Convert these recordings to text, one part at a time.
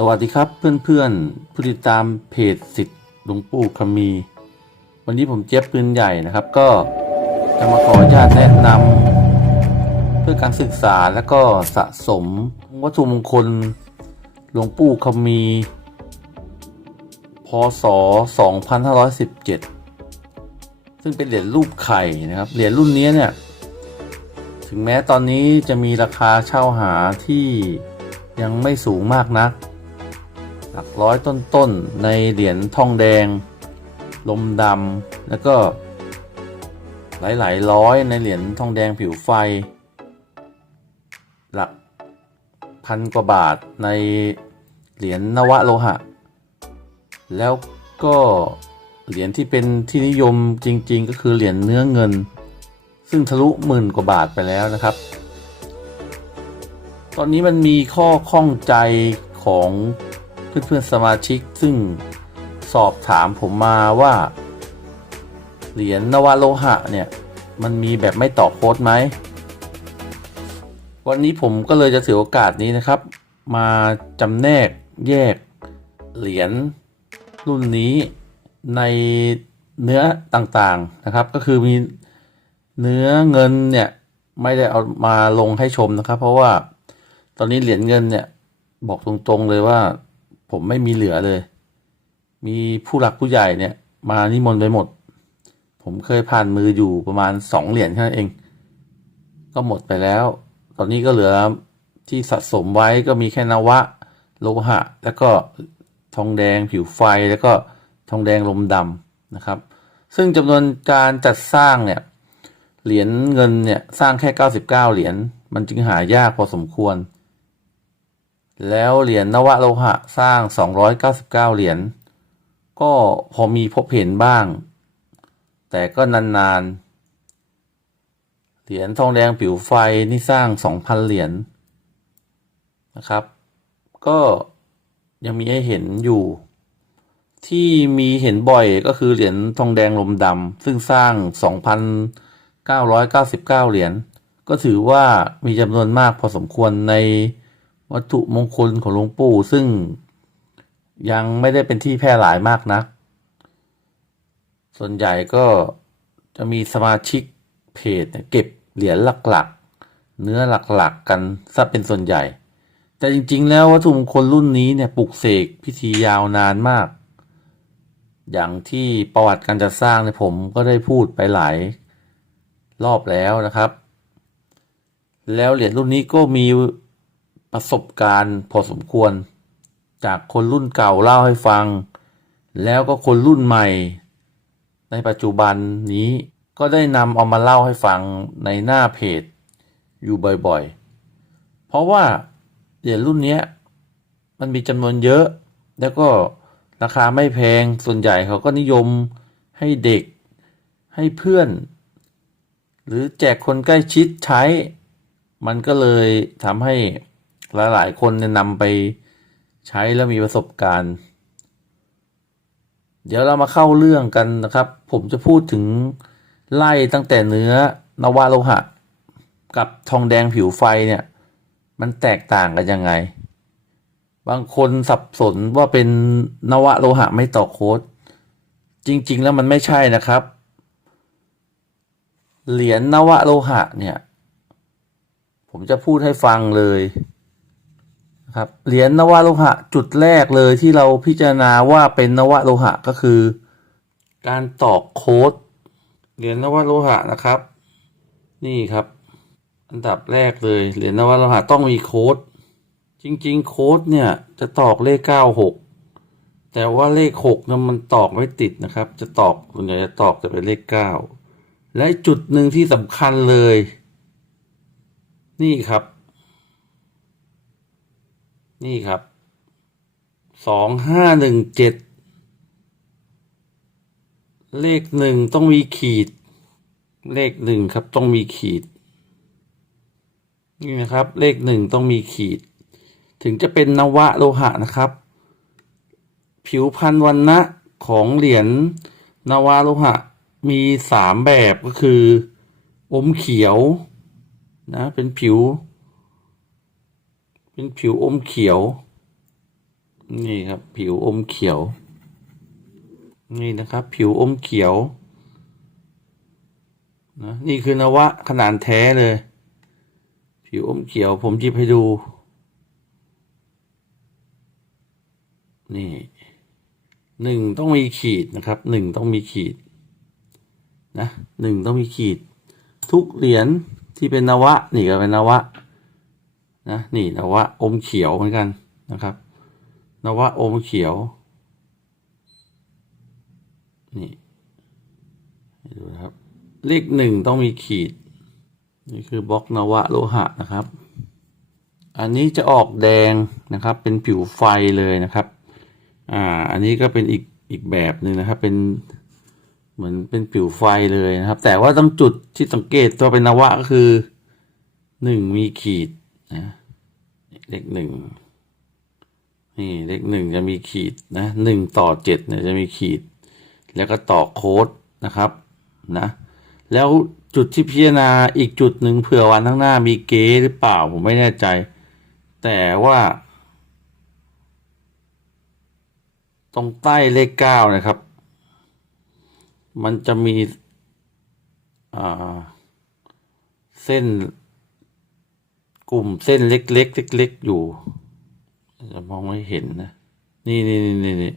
สวัสดีครับเพื่อนๆผู้ติดตามเพจสิทธิ์หลวงปู่คำมี วันนี้ผมเจี๊ยบปืนใหญ่นะครับ ก็จะมาขออนุญาตแนะนำเพื่อการศึกษาและก็สะสมวัตถุมงคลหลวงปู่คำมี พศ 2517 ซึ่งเป็นเหรียญรูปไข่นะครับเหรียญรุ่นนี้เนี่ย ถึงแม้ตอนนี้จะมีราคาเช่าหาที่ยังไม่สูงมากนัก หลักร้อยต้นๆ ในเหรียญทองแดง ลมดำแล้วก็หลายๆร้อยในเหรียญทองแดงผิวไฟ หลักพันกว่าบาทในเหรียญนวโลหะ แล้วก็เหรียญที่เป็นที่นิยมจริง ๆ ก็คือเหรียญเนื้อเงิน ซึ่งทะลุหมื่นกว่าบาทไปแล้วนะครับ ตอนนี้มันมีข้อข้องใจของ เพื่อนๆสมาชิกซึ่งสอบถามผมมาว่า เหรียญนวโลหะเนี่ย มันมีแบบไม่ต่อโค้ดไหม วันนี้ผมก็เลยจะถือโอกาสนี้นะครับ มาจำแนกแยกเหรียญรุ่นนี้ในเนื้อต่างๆนะครับ ก็คือมีเนื้อเงินเนี่ยไม่ได้เอามาลงให้ชมนะครับ เพราะว่าตอนนี้เหรียญเงินเนี่ยบอกตรงๆเลยว่า ผมไม่มีเหลือเลย มีผู้หลักผู้ใหญ่เนี่ย มานิมนต์ไปหมด ผมเคยผ่านมืออยู่ประมาณสองเหรียญแค่นั้นเอง ก็หมดไปแล้ว ตอนนี้ก็เหลือที่สะสมไว้ก็มีแค่นวะ โลหะ แล้วก็ทองแดงผิวไฟแล้วก็ทองแดงลมดำนะครับ ซึ่งจำนวนการจัดสร้างเนี่ยเหรียญเงินเนี่ยสร้างแค่ 99 เหรียญมันจึงหายากพอสมควร แล้วเหรียญนวโลหะสร้าง 299 เหรียญก็พอมีพบเห็นบ้าง แต่ก็นานๆ เหรียญทองแดงผิวไฟนี่สร้าง 2,000 เหรียญนะครับ ก็ยังมีให้เห็นอยู่ ที่มีเห็นบ่อยก็คือเหรียญทองแดงลมดำซึ่งสร้าง 2,999 เหรียญก็ถือว่ามีจำนวนมากพอสมควรใน วัตถุมงคลของหลวงปู่ซึ่งยังไม่ได้เป็นที่แพร่หลายมากนัก ส่วนใหญ่ก็จะมีสมาชิกเพจเก็บเหรียญหลักๆ เนื้อหลักๆกันซะเป็นส่วนใหญ่ แต่จริงๆ แล้ววัตถุมงคลรุ่นนี้เนี่ยปลุกเสกพิธียาวนานมาก อย่างที่ประวัติการจัดสร้างเนี่ยผมก็ได้พูดไปหลายรอบแล้วนะครับ แล้วเหรียญรุ่นนี้ก็มี ประสบการณ์พอสมควร จากคนรุ่นเก่าเล่าให้ฟัง แล้วก็คนรุ่นใหม่ ในปัจจุบันนี้ก็ได้นำเอามาเล่าให้ฟังในหน้าเพจอยู่บ่อยๆ เพราะว่าเหรียญรุ่นนี้มันมีจำนวนเยอะ แล้วก็ราคาไม่แพงส่วนใหญ่เขาก็นิยมให้เด็กให้เพื่อน หรือแจกคนใกล้ชิดใช้ มันก็เลยทำให้ หลายๆคนเนี่ยนำไปใช้แล้วมีประสบการณ์ เดี๋ยวเรามาเข้าเรื่องกันนะครับ ผมจะพูดถึงไล่ตั้งแต่เนื้อนวโลหะ กับทองแดงผิวไฟเนี่ย มันแตกต่างกันยังไง บางคนสับสนว่าเป็นนวโลหะไม่ต่อโค้ดจริง ๆ แล้วมันไม่ใช่นะครับ เหรียญนวโลหะเนี่ย ผมจะพูดให้ฟังเลย ครับเหรียญนวโลหะจุดแรกเลยที่เราพิจารณาว่าเป็นนวโลหะก็คือ การตอกโค้ดเหรียญนวโลหะนะครับ นี่ครับ อันดับแรกเลยเหรียญนวโลหะต้องมีโค้ดจริง ๆ โค้ดเนี่ยจะตอกเลขเก้าหกแต่ว่าเลขหกเนี่ยมันตอกไม่ติดนะครับ จะตอกส่วนใหญ่จะตอกจะเป็นเลขเก้าและจุดหนึ่งที่สำคัญเลย นี่ครับ นี่ครับสองห้าหนึ่งเจ็ดเลขหนึ่งต้องมีขีด เลขหนึ่งครับต้องมีขีด นี่นะครับ เลขหนึ่งต้องมีขีด ถึงจะเป็นนวะโลหะนะครับ ผิวพันธุ์วันนะของเหรียญนวะโลหะมีสามแบบก็คือ อมเขียวนะเป็นผิว เป็นผิวอมเขียว นี่ครับ ผิวอมเขียว นี่นะครับ ผิวอมเขียวนะนี่คือนวะขนาดแท้เลย ผิวอมเขียว ผมจิบให้ดู นี่หนึ่งต้องมีขีดนะครับหนึ่งต้องมีขีดนะหนึ่งต้องมีขีด ทุกเหรียญที่เป็นนวะ นี่ก็เป็นนวะ นะนี่นวะอมเขียวเหมือนกันนะครับนวะอมเขียวนี่ดูนะครับเลขหนึ่งต้องมีขีด นี่คือบล็อกนวะโลหะนะครับ อันนี้จะออกแดงนะครับ เป็นผิวไฟเลยนะครับอ่าอันนี้ก็เป็นอีกอีกแบบหนึ่งนะครับเป็นเหมือนเป็นผิวไฟเลยนะครับ แต่ว่าต้องจุดที่สังเกตตัวเป็นนวะก็คือหนึ่งมีขีด นะเลขหนึ่งนี่เลขหนึ่งจะมีขีดนะหนึ่งต่อเจ็ดเนี่ยจะมีขีด แล้วก็ต่อโค้ดนะครับนะแล้วจุดที่พิจารณาอีกจุดหนึ่งเผื่อวันข้างหน้ามีเกหรือเปล่าผมไม่แน่ใจ แต่ว่า ตรงใต้เลขเก้านะครับ มันจะมีเส้น กลุ่มเส้นเล็กๆเล็กๆอยู่ จะมองไม่เห็นนะ นี่นี่นี่นี่น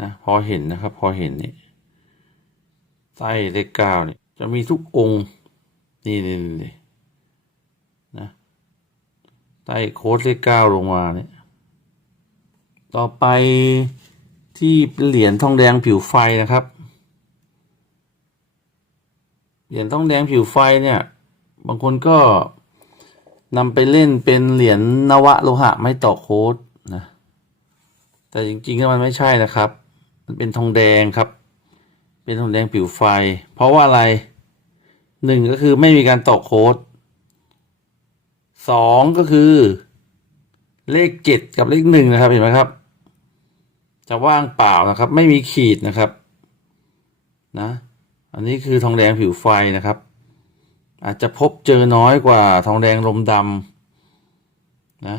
นะพอเห็นนะครับ พอเห็นนี่ใต้เลขเก้าเนี่ยจะมีทุกองค์ นี่นี่นี่นี่นะใต้โค้ดเลขเก้าลงมาเนี่ยต่อไปที่เหรียญทองแดงผิวไฟนะครับ เหรียญทองแดงผิวไฟเนี่ย บางคนก็ นำไปเล่นเป็นเหรียญนวะโลหะไม่ต่อโค้ดนะ แต่จริงๆแล้วมันไม่ใช่นะครับ มันเป็นทองแดงครับ เป็นทองแดงผิวไฟ เพราะว่าอะไรหนึ่งก็คือไม่มีการต่อโค้ดสองก็คือ เลขเจ็ดกับเลขหนึ่งนะครับเห็นไหมครับ จะว่างเปล่านะครับ ไม่มีขีดนะครับ นะ อันนี้คือทองแดงผิวไฟนะครับ อาจจะพบเจอน้อยกว่าทองแดงลมดำนะ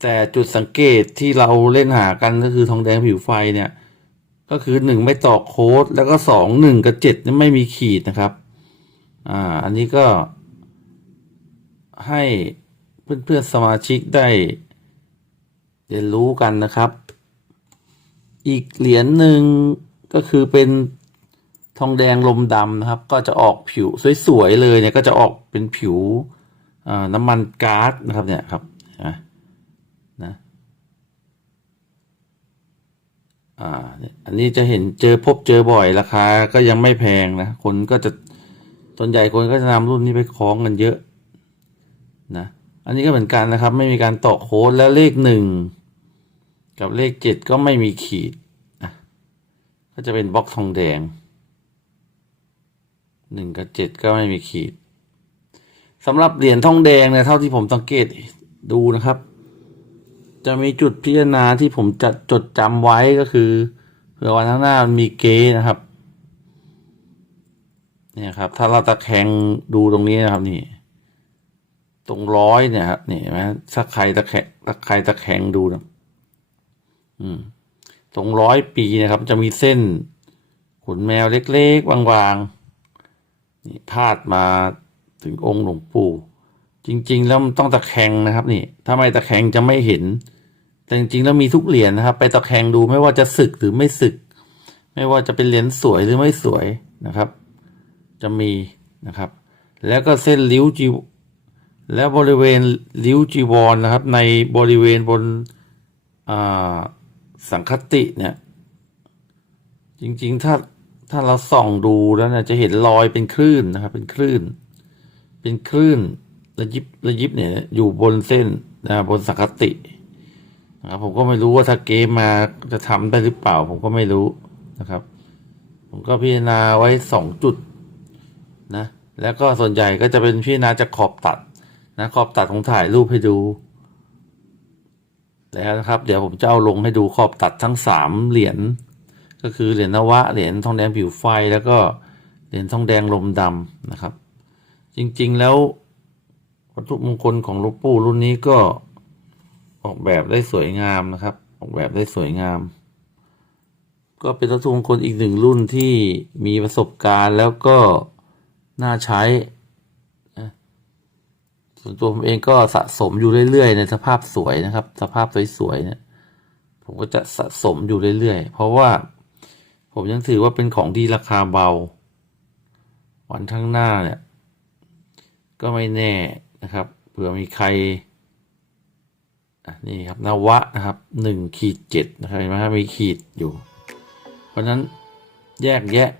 แต่จุดสังเกตที่เราเล่นหากันก็คือทองแดงผิวไฟเนี่ย ก็คือหนึ่งไม่ต่อโค้ดแล้วก็สองหนึ่งกับเจ็ดไม่มีขีดนะครับ อ่า อันนี้ก็ให้เพื่อนๆสมาชิกได้เรียนรู้กันนะครับ อีกเหรียญหนึ่งก็คือเป็น ทองแดงลมดำนะครับ ก็จะออกผิวสวยๆเลยเนี่ยก็จะออกเป็นผิวน้ำมันก๊าซนะครับเนี่ยครับนะอ่าอันนี้จะเห็นเจอพบเจอบ่อยราคาก็ยังไม่แพงนะคนก็จะส่วนใหญ่คนก็จะนำรุ่นนี้ไปคล้องกันเยอะนะอันนี้ก็เหมือนกันนะครับ ไม่มีการต่อโค้ดแล้วเลขหนึ่งกับเลขเจ็ดก็ไม่มีขีดก็จะเป็นบล็อกทองแดง หนึ่งกับเจ็ดก็ไม่มีขีดสำหรับเหรียญทองแดงเนี่ยเท่าที่ผมสังเกตดูนะครับ จะมีจุดพิจารณาที่ผมจะจดจำไว้ก็คือเผื่อวันข้างหน้ามีเกนะครับเนี่ยครับ ถ้าเราตะแคงดูตรงนี้นะครับนี่ ตรงร้อยเนี่ยครับนี่นไหมถ้าใครตะแคงถ้าใครตะแคงดูนะอืมตรงร้อยปีนะครับ จะมีเส้นขนแมวเล็กๆบางๆ นี่พาดมาถึงองค์หลวงปู่จริง ๆ แล้วมันต้องตะแคงนะครับ นี่ ถ้าไม่ตะแคงจะไม่เห็น แต่จริงๆแล้วมีทุกเหรียญนะครับ ไปตะแคงดูไม่ว่าจะสึกหรือไม่สึก ไม่ว่าจะเป็นเหรียญสวยหรือไม่สวยนะครับ จะมีนะครับ แล้วก็เส้นริ้วจีแล้วบริเวณริ้วจีวรนะครับ ในบริเวณบนสังคติเนี่ย จริง ๆ ถ้า ถ้าเราส่องดูแล้วเนี่ยจะเห็นรอยเป็นคลื่นนะครับ เป็นคลื่น เป็นคลื่นระยิบระยิบเนี่ย อยู่บนเส้นนะบนสังคตินะครับผมก็ไม่รู้ว่าถ้าเกมมาจะทำได้หรือเปล่า ผมก็ไม่รู้นะครับ ผมก็พิจารณาไว้สองจุดนะแล้วก็ส่วนใหญ่ก็จะเป็นพิจารณาจากขอบตัดนะขอบตัดผมถ่ายรูปให้ดูแล้วนะครับ เดี๋ยวผมจะเอาลงให้ดูขอบตัดทั้งสามเหรียญ ก็คือเหรียญนวะเหรียญทองแดงผิวไฟแล้วก็เหรียญทองแดงลมดำนะครับ จริงๆแล้ววัตถุมงคลของลวงปู่รุ่นนี้ก็ออกแบบได้สวยงามนะครับ ออกแบบได้สวยงาม ก็เป็นวัตถุมงคลอีกหนึ่งรุ่นที่มีประสบการณ์แล้วก็น่าใช้ส่วนตัวผมเองก็สะสมอยู่เรื่อยๆ ในสภาพสวยนะครับ สภาพสวยๆเนี่ยผมก็จะสะสมอยู่เรื่อยๆ เพราะว่า ผมยังถือว่าเป็นของที่ราคาเบา วันข้างหน้าเนี่ย ก็ไม่แน่นะครับเผื่อมีใครอะนี่ครับนวะนะครับหนึ่งขีดเจ็ดนะครับเห็นไหมครับมีขีดอยู่ เพราะฉะนั้นแยกแยะ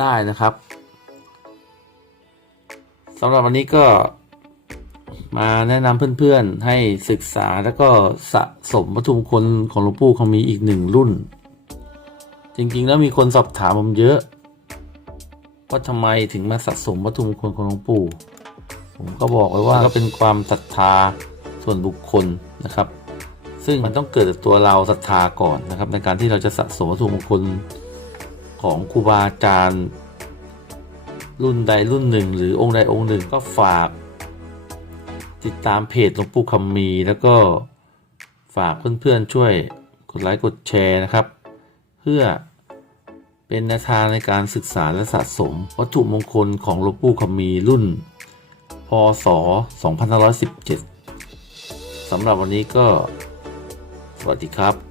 ได้นะครับสำหรับวันนี้ก็มาแนะนำเพื่อนๆให้ศึกษาแล้วก็สะสมวัตถุมงคลของหลวงปู่เขามีอีกหนึ่งรุ่น จริง ๆ แล้วมีคนสอบถามผมเยอะ ว่าทำไมถึงมาสะสมวัตถุมงคลของหลวงปู่ ผมก็บอกไว้ว่าก็เป็นความศรัทธาส่วนบุคคลนะครับ ซึ่งมันต้องเกิดจากตัวเราศรัทธาก่อนนะครับ ในการที่เราจะสะสมวัตถุมงคลของครูบาอาจารย์รุ่นใดรุ่นหนึ่ง หรือองค์ใดองค์หนึ่งก็ฝาก ติดตามเพจหลวงปู่คำมี แล้วก็ฝากเพื่อนๆช่วยกดไลค์กดแชร์นะครับ เพื่อ เป็นแนวทางในการศึกษาและสะสม วัตถุมงคลของหลวงปู่คำมีรุ่น พศ 2517 สำหรับวันนี้ก็ สวัสดีครับ